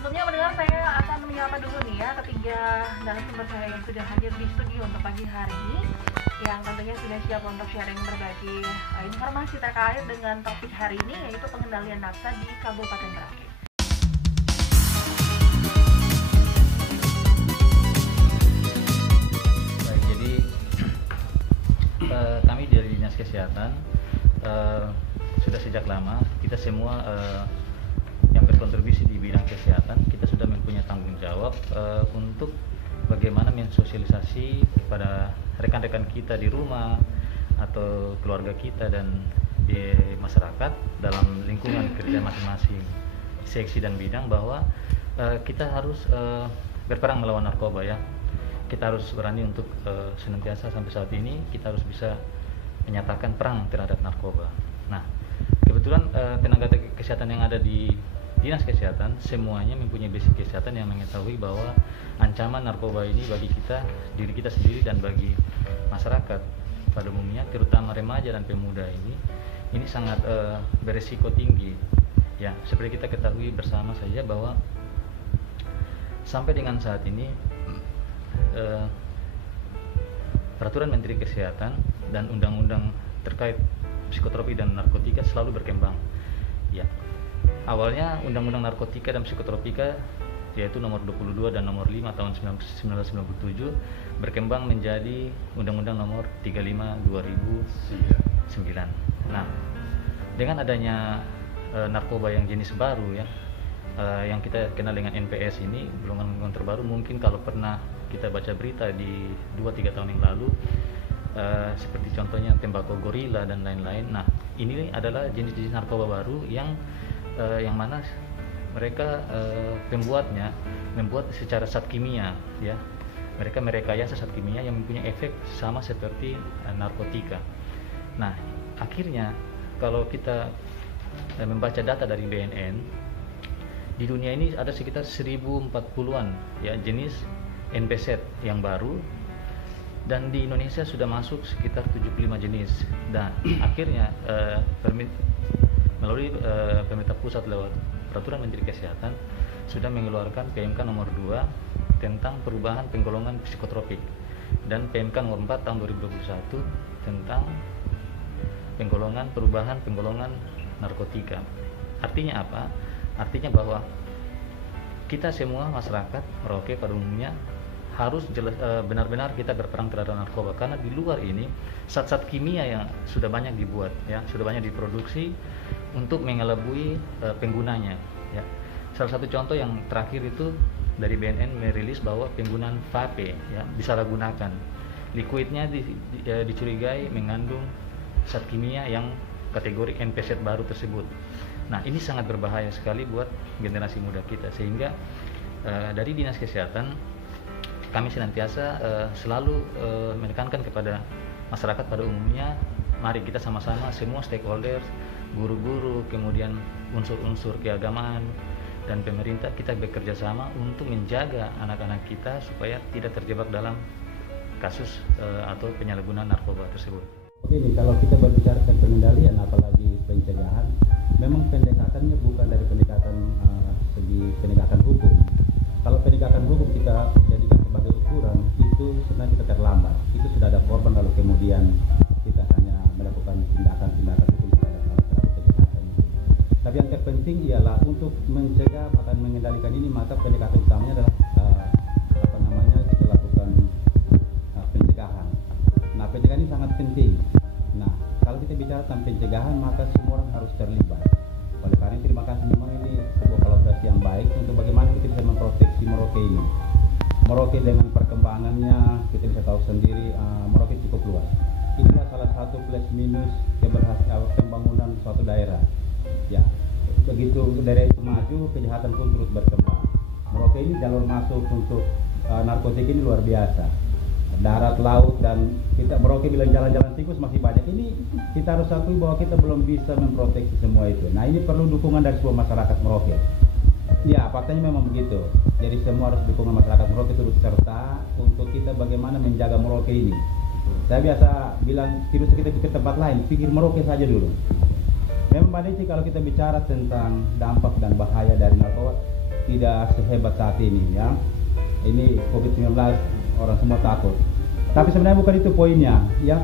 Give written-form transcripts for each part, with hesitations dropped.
Sebelumnya mendengar saya akan menyapa dulu nih ya ketiga narasumber saya yang sudah hadir di studio untuk pagi hari ini, yang tentunya sudah siap untuk sharing berbagi informasi terkait dengan topik hari ini, yaitu pengendalian nafsa di Kabupaten Merauke. Baik, jadi kami dari Dinas Kesehatan sudah sejak lama kita semua yang berkontribusi di bidang kesehatan, kita sudah mempunyai tanggung jawab untuk bagaimana mensosialisasi kepada rekan-rekan kita di rumah atau keluarga kita dan di masyarakat dalam lingkungan kerja masing-masing seksi dan bidang bahwa kita harus berperang melawan narkoba ya. Kita harus berani untuk senantiasa sampai saat ini kita harus bisa menyatakan perang terhadap narkoba. Nah, kebetulan tenaga kesehatan yang ada di Dinas Kesehatan semuanya mempunyai basic kesehatan yang mengetahui bahwa ancaman narkoba ini bagi kita, diri kita sendiri dan bagi masyarakat pada umumnya, terutama remaja dan pemuda ini sangat beresiko tinggi. Ya, seperti kita ketahui bersama saja bahwa sampai dengan saat ini Peraturan Menteri Kesehatan dan undang-undang terkait psikotropi dan narkotika selalu berkembang. Ya. Awalnya Undang-Undang Narkotika dan Psikotropika yaitu nomor 22 dan nomor 5 tahun 1997 berkembang menjadi Undang-Undang nomor 35 2009. Nah, dengan adanya narkoba yang jenis baru ya, yang kita kenal dengan NPS ini, golongan terbaru, mungkin kalau pernah kita baca berita di 2-3 tahun yang lalu, seperti contohnya tembakau gorila dan lain-lain. Nah, ini adalah jenis-jenis narkoba baru yang mana mereka pembuatnya membuat secara zat kimia ya. Mereka merekayasa zat kimia yang mempunyai efek sama seperti narkotika. Nah, akhirnya kalau kita membaca data dari BNN, di dunia ini ada sekitar 1040-an ya jenis NPZ yang baru, dan di Indonesia sudah masuk sekitar 75 jenis. Dan akhirnya melalui pemerintah pusat lewat Peraturan Menteri Kesehatan sudah mengeluarkan PMK nomor 2 tentang perubahan penggolongan psikotropik dan PMK nomor 4 tahun 2021 tentang perubahan penggolongan narkotika. Artinya apa? Artinya bahwa kita semua masyarakat Merauke pada umumnya harus benar-benar kita berperang terhadap narkoba, karena di luar ini zat-zat kimia yang sudah banyak dibuat ya, sudah banyak diproduksi untuk mengelabui penggunanya ya. Salah satu contoh yang terakhir itu dari BNN merilis bahwa penggunaan vape ya disalahgunakan. Liquidnya dicurigai mengandung zat kimia yang kategori NPZ baru tersebut. Nah, ini sangat berbahaya sekali buat generasi muda kita, sehingga dari Dinas Kesehatan kami senantiasa selalu menekankan kepada masyarakat pada umumnya, mari kita sama-sama semua stakeholders, guru-guru, kemudian unsur-unsur keagamaan dan pemerintah, kita bekerja sama untuk menjaga anak-anak kita supaya tidak terjebak dalam kasus atau penyalahgunaan narkoba tersebut. Ini kalau kita berbicara tentang pengendalian apalagi pencegahan, memang pendekatannya bukan dari pendekatan segi penegakan hukum. Kalau penegakan hukum kita jadikan sebagai ukuran, itu sebenarnya kita terlambat. Itu sudah ada korban, lalu kemudian kita hanya melakukan tindakan-tindakan hukum terhadap kejahatan itu. Tapi yang terpenting ialah untuk mencegah akan mengendalikan ini, maka pendekatan utamanya adalah kita lakukan pencegahan. Nah, pencegahan ini sangat penting. Nah, kalau kita bicara tentang pencegahan, maka semua orang harus terlibat. Oleh karena itu, terima kasih, memang ini sebuah kolaborasi yang baik untuk bagaimana kita bisa memproteksi Merauke ini. Merauke dengan perkembangannya, kita bisa tahu sendiri, Merauke cukup luas. Inilah salah satu plus minus keberhasilan pembangunan suatu daerah. Ya, begitu daerah itu maju, kejahatan pun terus berkembang. Merauke ini jalur masuk untuk narkotik ini luar biasa. Darat, laut, dan kita Merauke bilang jalan-jalan tikus masih banyak. Ini kita harus akui bahwa kita belum bisa memproteksi semua itu. Nah, ini perlu dukungan dari semua masyarakat Merauke. Ya, faktanya memang begitu. Jadi semua harus dukungan masyarakat Merauke turut serta untuk kita bagaimana menjaga Merauke ini. Saya biasa bilang, tidak usah kita pikir tempat lain, pikir Merauke saja dulu. Memang Mbak Desi, kalau kita bicara tentang dampak dan bahaya dari narkoba, tidak sehebat saat ini ya. Ini COVID-19 orang semua takut. Tapi sebenarnya bukan itu poinnya ya.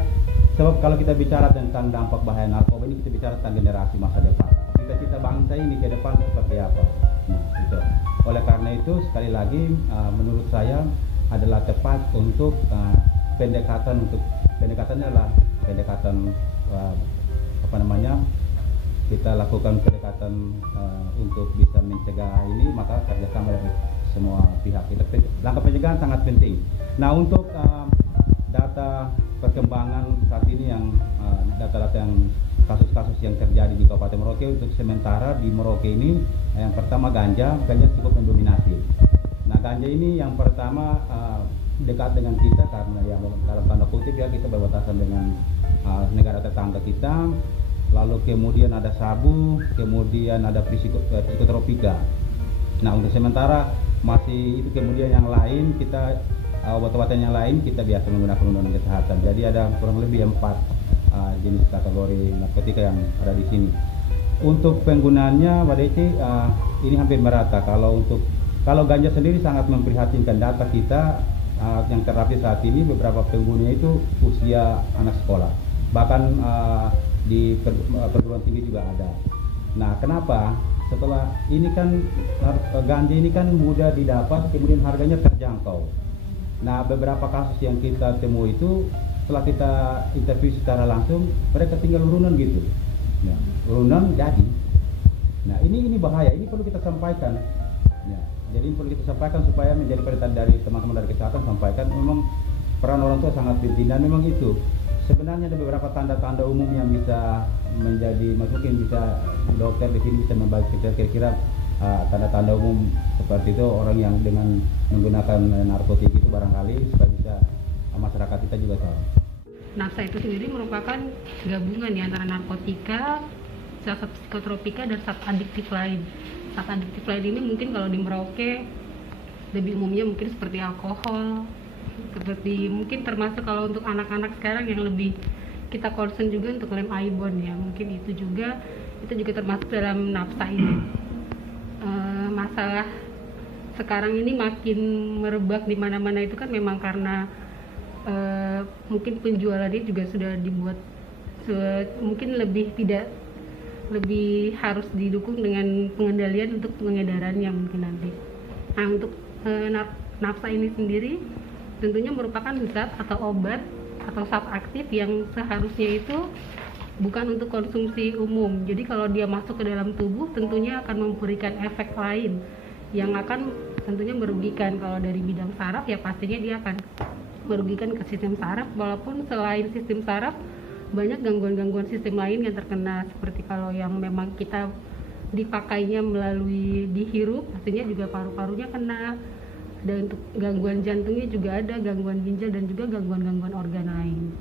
Sebab kalau kita bicara tentang dampak bahaya narkoba ini, kita bicara tentang generasi masa depan. Cita-cita bangsa ini ke depan seperti apa? Nah, itu. Oleh karena itu sekali lagi menurut saya adalah tepat untuk pendekatannya adalah pendekatan kita lakukan pendekatan untuk bisa mencegah ini, maka kerjasama dari semua pihak. Langkah pencegahan sangat penting. Nah, untuk data perkembangan saat ini yang data-data yang kasus-kasus yang terjadi di Kabupaten Merauke, untuk sementara di Merauke ini yang pertama ganja cukup mendominasi. Nah, ganja ini yang pertama dekat dengan kita karena ya dalam tanda kutip ya kita berbatasan dengan negara tetangga kita. Lalu kemudian ada sabu, kemudian ada psikotropika. Nah, untuk sementara masih itu, kemudian yang lain kita obat-obatan yang lain kita biasa menggunakan undang-undang kesehatan. Jadi ada kurang lebih 4 jenis kategori narkotika yang ada di sini. Untuk penggunaannya, Mbak Deci, ini hampir merata. Kalau ganja sendiri sangat memprihatinkan. Data kita yang terupdate saat ini, beberapa penggunanya itu usia anak sekolah. Bahkan di perguruan tinggi juga ada. Nah, kenapa? Setelah ini kan ganja ini kan mudah didapat, kemudian harganya terjangkau. Nah, beberapa kasus yang kita temui itu setelah kita interview secara langsung, mereka tinggal urunan gitu. Ya, urunan jadi. Nah, ini bahaya. Ini perlu kita sampaikan. Ya, jadi perlu kita sampaikan supaya menjadi perhatian dari teman-teman dari kesehatan, sampaikan memang peran orang tua sangat penting, dan memang itu sebenarnya ada beberapa tanda-tanda umum yang bisa menjadi, mungkin bisa dokter di sini bisa membagi kira-kira tanda-tanda umum seperti itu orang yang dengan menggunakan narkotik itu barangkali, supaya bisa masyarakat kita juga tahu. Napsa itu sendiri merupakan gabungan ya antara narkotika, zat psikotropika, dan zat adiktif lain. Zat adiktif lain ini mungkin kalau di Merauke lebih umumnya mungkin seperti alkohol, seperti mungkin termasuk kalau untuk anak-anak sekarang yang lebih kita concern juga untuk lem ibon ya, mungkin itu juga termasuk dalam napsa ini. Masalah sekarang ini makin merebak di mana-mana itu kan memang karena mungkin penjualannya juga sudah dibuat mungkin lebih harus didukung dengan pengendalian untuk pengedarannya mungkin nanti. Nah, untuk napsa ini sendiri tentunya merupakan zat atau obat atau zat aktif yang seharusnya itu bukan untuk konsumsi umum. Jadi kalau dia masuk ke dalam tubuh tentunya akan memberikan efek lain yang akan tentunya merugikan. Kalau dari bidang saraf ya pastinya dia akan merugikan ke sistem saraf, walaupun selain sistem saraf banyak gangguan-gangguan sistem lain yang terkena, seperti kalau yang memang kita dipakainya melalui dihirup pastinya juga paru-parunya kena. Dan untuk gangguan jantungnya juga ada, gangguan ginjal, dan juga gangguan-gangguan organ lain.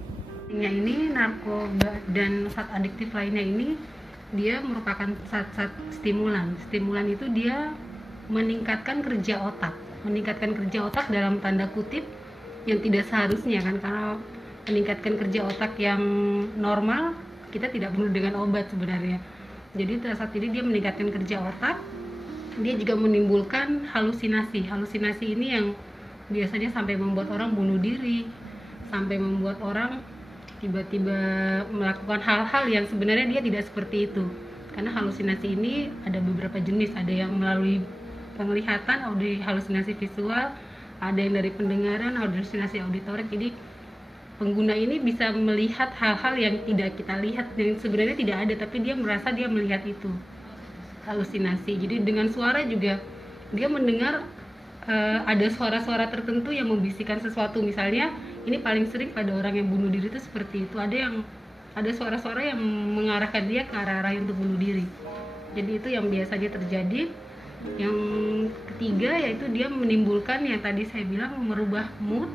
Ini narkoba dan zat adiktif lainnya ini dia merupakan zat-zat stimulan. Stimulan itu dia meningkatkan kerja otak dalam tanda kutip yang tidak seharusnya kan, karena meningkatkan kerja otak yang normal kita tidak perlu dengan obat sebenarnya. Jadi saat ini dia meningkatkan kerja otak, dia juga menimbulkan halusinasi. Halusinasi ini yang biasanya sampai membuat orang bunuh diri, sampai membuat orang tiba-tiba melakukan hal-hal yang sebenarnya dia tidak seperti itu. Karena halusinasi ini ada beberapa jenis, ada yang melalui penglihatan, halusinasi visual, ada yang dari pendengaran, halusinasi auditorik. Jadi pengguna ini bisa melihat hal-hal yang tidak kita lihat, yang sebenarnya tidak ada, tapi dia merasa dia melihat itu. Halusinasi. Jadi dengan suara juga dia mendengar ada suara-suara tertentu yang membisikkan sesuatu. Misalnya ini paling sering pada orang yang bunuh diri itu seperti itu, ada suara-suara yang mengarahkan dia ke arah-arah untuk bunuh diri. Jadi itu yang biasanya terjadi. Yang ketiga yaitu dia menimbulkan yang tadi saya bilang, merubah mood,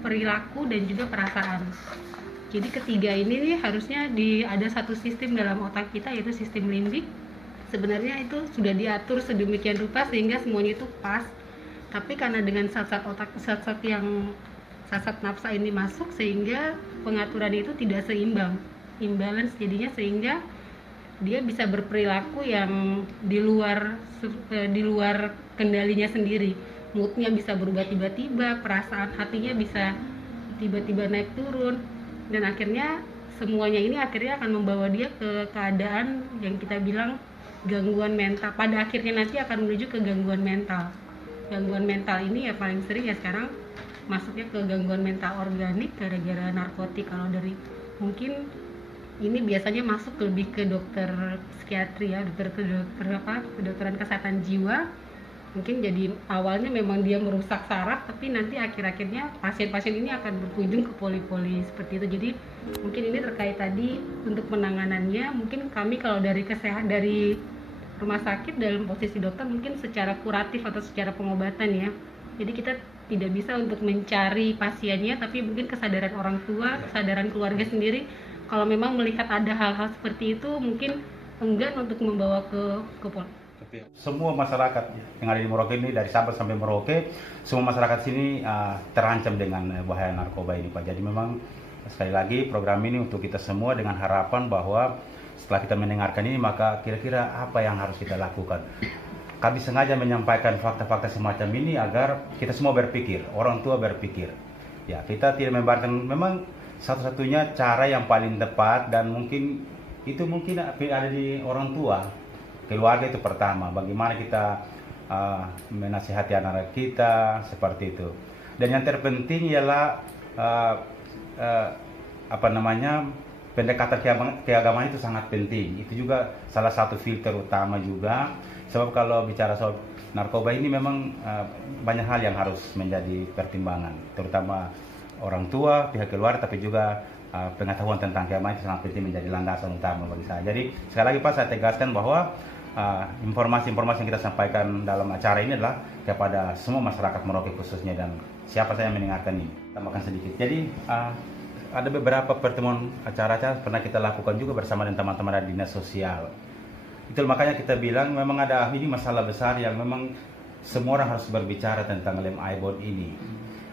perilaku, dan juga perasaan. Jadi ketiga ini nih harusnya ada satu sistem dalam otak kita, yaitu sistem limbik. Sebenarnya itu sudah diatur sedemikian rupa sehingga semuanya itu pas. Tapi karena dengan zat-zat napsa ini masuk, sehingga pengaturan itu tidak seimbang, imbalance jadinya, sehingga dia bisa berperilaku yang di luar kendalinya sendiri. Moodnya bisa berubah tiba-tiba, perasaan hatinya bisa tiba-tiba naik turun, dan akhirnya semuanya ini akhirnya akan membawa dia ke keadaan yang kita bilang gangguan mental. Pada akhirnya nanti akan menuju ke gangguan mental. Gangguan mental ini ya paling sering ya sekarang masuknya ke gangguan mental organik gara-gara narkotik. Kalau dari mungkin ini biasanya masuk lebih ke dokter psikiatri ya, kedokteran kesehatan jiwa. Mungkin jadi awalnya memang dia merusak saraf, tapi nanti akhir-akhirnya pasien-pasien ini akan berkunjung ke poli-poli seperti itu. Jadi mungkin ini terkait tadi untuk penanganannya, mungkin kami kalau dari rumah sakit dalam posisi dokter mungkin secara kuratif atau secara pengobatan ya. Jadi kita tidak bisa untuk mencari pasiennya, tapi mungkin kesadaran orang tua, kesadaran keluarga sendiri. Kalau memang melihat ada hal-hal seperti itu, mungkin enggan untuk membawa ke poli. Semua masyarakat yang ada di Merauke ini, dari Sabang sampai Merauke, semua masyarakat sini terancam dengan bahaya narkoba ini, Pak. Jadi memang sekali lagi program ini untuk kita semua dengan harapan bahwa setelah kita mendengarkan ini, maka kira-kira apa yang harus kita lakukan. Kami sengaja menyampaikan fakta-fakta semacam ini agar kita semua berpikir, orang tua berpikir. Ya, kita tidak membiarkan, memang satu-satunya cara yang paling tepat dan mungkin ada di orang tua, keluarga itu pertama. Bagaimana kita menasihati anak-anak kita seperti itu. Dan yang terpenting ialah pendekatan keagamaan itu sangat penting. Itu juga salah satu filter utama juga. Sebab kalau bicara soal narkoba ini memang banyak hal yang harus menjadi pertimbangan, terutama orang tua, pihak keluarga, tapi juga pengetahuan tentang keagamaan itu sangat penting menjadi landasan utama bagi saya. Jadi sekali lagi Pak, saya tegaskan bahwa informasi-informasi yang kita sampaikan dalam acara ini adalah kepada semua masyarakat Merauke khususnya, dan siapa saja yang mendengarkan ini. Tambahkan sedikit. Jadi ada beberapa pertemuan acara-acara pernah kita lakukan juga bersama dengan teman-teman dari dinas sosial. Itu makanya kita bilang memang ada ini masalah besar yang memang semua orang harus berbicara tentang lem ibon ini.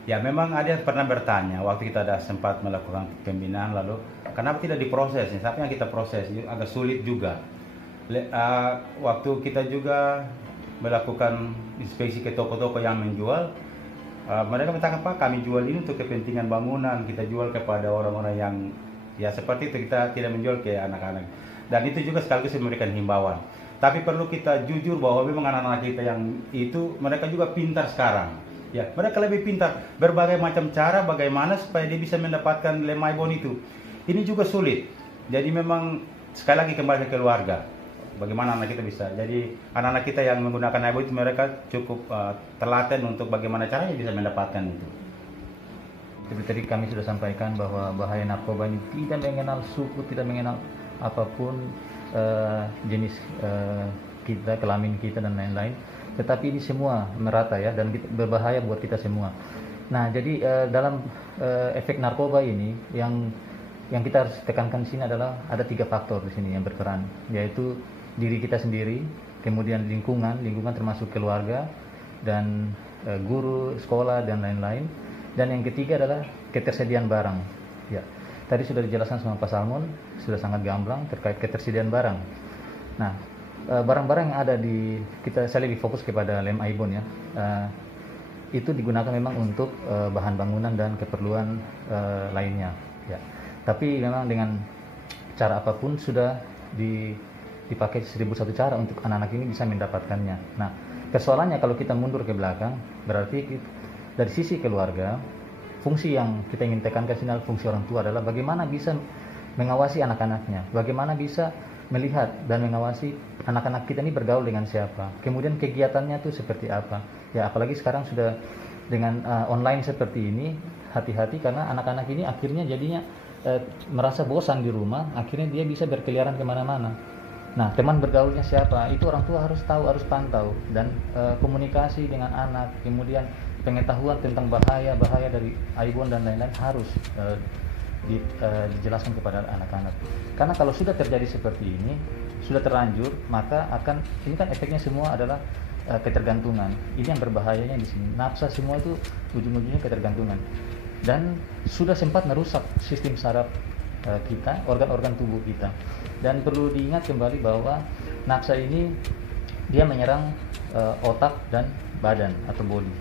Ya memang ada yang pernah bertanya waktu kita ada sempat melakukan pembinaan, lalu kenapa tidak diproses? Tapi yang kita proses agak sulit juga. Waktu kita juga melakukan inspeksi ke toko-toko yang menjual, mereka mengatakan, Pak, kami jual ini untuk kepentingan bangunan, kita jual kepada orang-orang yang ya seperti itu, kita tidak menjual ke anak-anak. Dan itu juga sekaligus memberikan himbauan. Tapi perlu kita jujur bahwa memang anak-anak kita yang itu mereka juga pintar sekarang. Ya, mereka lebih pintar berbagai macam cara bagaimana supaya dia bisa mendapatkan lem ibon itu. Ini juga sulit. Jadi memang sekali lagi kembali ke keluarga. Bagaimana anak kita bisa. Jadi anak-anak kita yang menggunakan ibon itu mereka cukup telaten untuk bagaimana caranya bisa mendapatkan itu. Seperti tadi kami sudah sampaikan bahwa bahaya narkoba ini tidak mengenal suku, tidak mengenal apapun jenis kita, kelamin kita dan lain-lain. Tetapi ini semua merata ya, dan berbahaya buat kita semua. Nah, jadi dalam efek narkoba ini yang kita harus tekankan di sini adalah ada 3 faktor di sini yang berperan, yaitu diri kita sendiri, kemudian lingkungan termasuk keluarga dan guru, sekolah dan lain-lain. Dan yang ketiga adalah ketersediaan barang. Ya, tadi sudah dijelaskan sama Pak Salmon, sudah sangat gamblang terkait ketersediaan barang. Nah, barang-barang yang ada saya lebih fokus kepada lem ibon ya. Itu digunakan memang untuk bahan bangunan dan keperluan lainnya. Ya. Tapi memang dengan cara apapun sudah dipakai 1001 cara untuk anak-anak ini bisa mendapatkannya. Nah, persoalannya kalau kita mundur ke belakang, berarti dari sisi keluarga, fungsi yang kita ingin tekankan sini adalah fungsi orang tua adalah bagaimana bisa mengawasi anak-anaknya, bagaimana bisa melihat dan mengawasi anak-anak kita ini bergaul dengan siapa, kemudian kegiatannya itu seperti apa. Ya apalagi sekarang sudah dengan online seperti ini, hati-hati karena anak-anak ini akhirnya jadinya merasa bosan di rumah, akhirnya dia bisa berkeliaran kemana-mana. Nah, teman bergaulnya siapa? Itu orang tua harus tahu, harus pantau, dan komunikasi dengan anak, kemudian pengetahuan tentang bahaya dari ibon dan lain-lain harus dijelaskan kepada anak-anak. Karena kalau sudah terjadi seperti ini, sudah terlanjur, maka ini kan efeknya semua adalah ketergantungan. Ini yang berbahayanya di sini. Nafsa semua itu ujung-ujungnya ketergantungan. Dan sudah sempat merusak sistem saraf kita, organ-organ tubuh kita. Dan perlu diingat kembali bahwa nafsa ini dia menyerang otak dan badan atau body.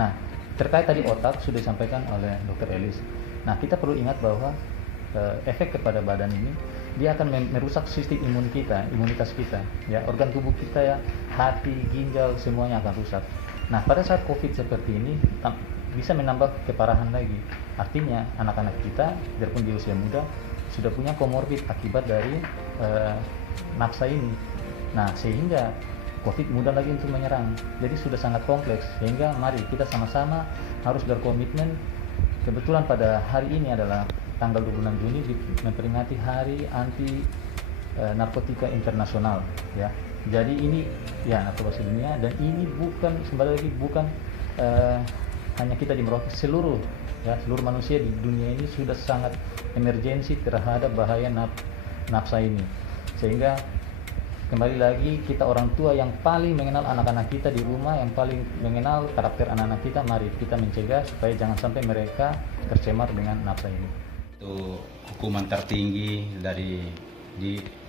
Nah, terkait tadi otak sudah disampaikan oleh Dr. Elis. Nah, kita perlu ingat bahwa efek kepada badan ini dia akan merusak sistem imunitas kita, ya, organ tubuh kita, ya, hati, ginjal, semuanya akan rusak. Nah, pada saat COVID seperti ini bisa menambah keparahan lagi. Artinya anak-anak kita biarpun di usia muda sudah punya komorbid akibat dari nafsa ini. Nah, sehingga COVID mudah lagi untuk menyerang. Jadi sudah sangat kompleks, sehingga mari kita sama-sama harus berkomitmen. Kebetulan pada hari ini adalah tanggal 26 Juni memperingati Hari Anti Narkotika Internasional, ya. Jadi ini ya narkoba sedunia, dan ini bukan hanya kita di Merauke, seluruh manusia di dunia ini sudah sangat emergensi terhadap bahaya nafsa ini. Sehingga kembali lagi, kita orang tua yang paling mengenal anak-anak kita di rumah, yang paling mengenal karakter anak-anak kita, mari kita mencegah supaya jangan sampai mereka tercemar dengan nafsa ini. Itu hukuman tertinggi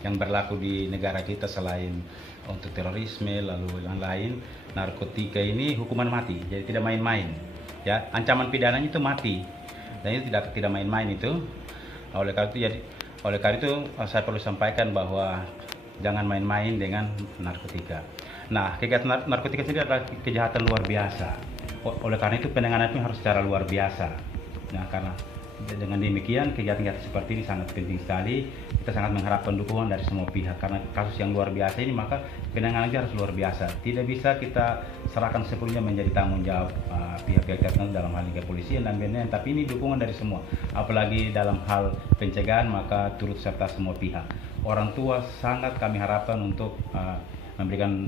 yang berlaku di negara kita selain untuk terorisme lalu yang lain, narkotika ini hukuman mati. Jadi tidak main-main. Ya, ancaman pidananya itu mati. Dan itu tidak main-main itu. Oleh karena itu saya perlu sampaikan bahwa jangan main-main dengan narkotika. Nah, kegiatan narkotika sendiri adalah kejahatan luar biasa. Oleh karena itu penanganannya harus secara luar biasa. Nah, karena dengan demikian kegiatan-kegiatan seperti ini sangat penting sekali. Kita sangat mengharapkan dukungan dari semua pihak, karena kasus yang luar biasa ini maka penanganannya harus luar biasa. Tidak bisa kita serahkan sepenuhnya menjadi tanggung jawab pihak-pihak tertentu, dalam hal ini kepolisian dan BNN, tapi ini dukungan dari semua. Apalagi dalam hal pencegahan maka turut serta semua pihak. Orang tua sangat kami harapkan untuk memberikan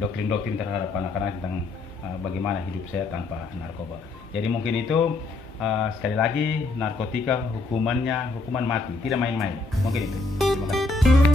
doktrin-doktrin terhadap anak-anak tentang bagaimana hidup sehat tanpa narkoba. Jadi mungkin itu. Sekali lagi, narkotika hukuman mati, tidak main-main. Mungkin itu. Terima kasih.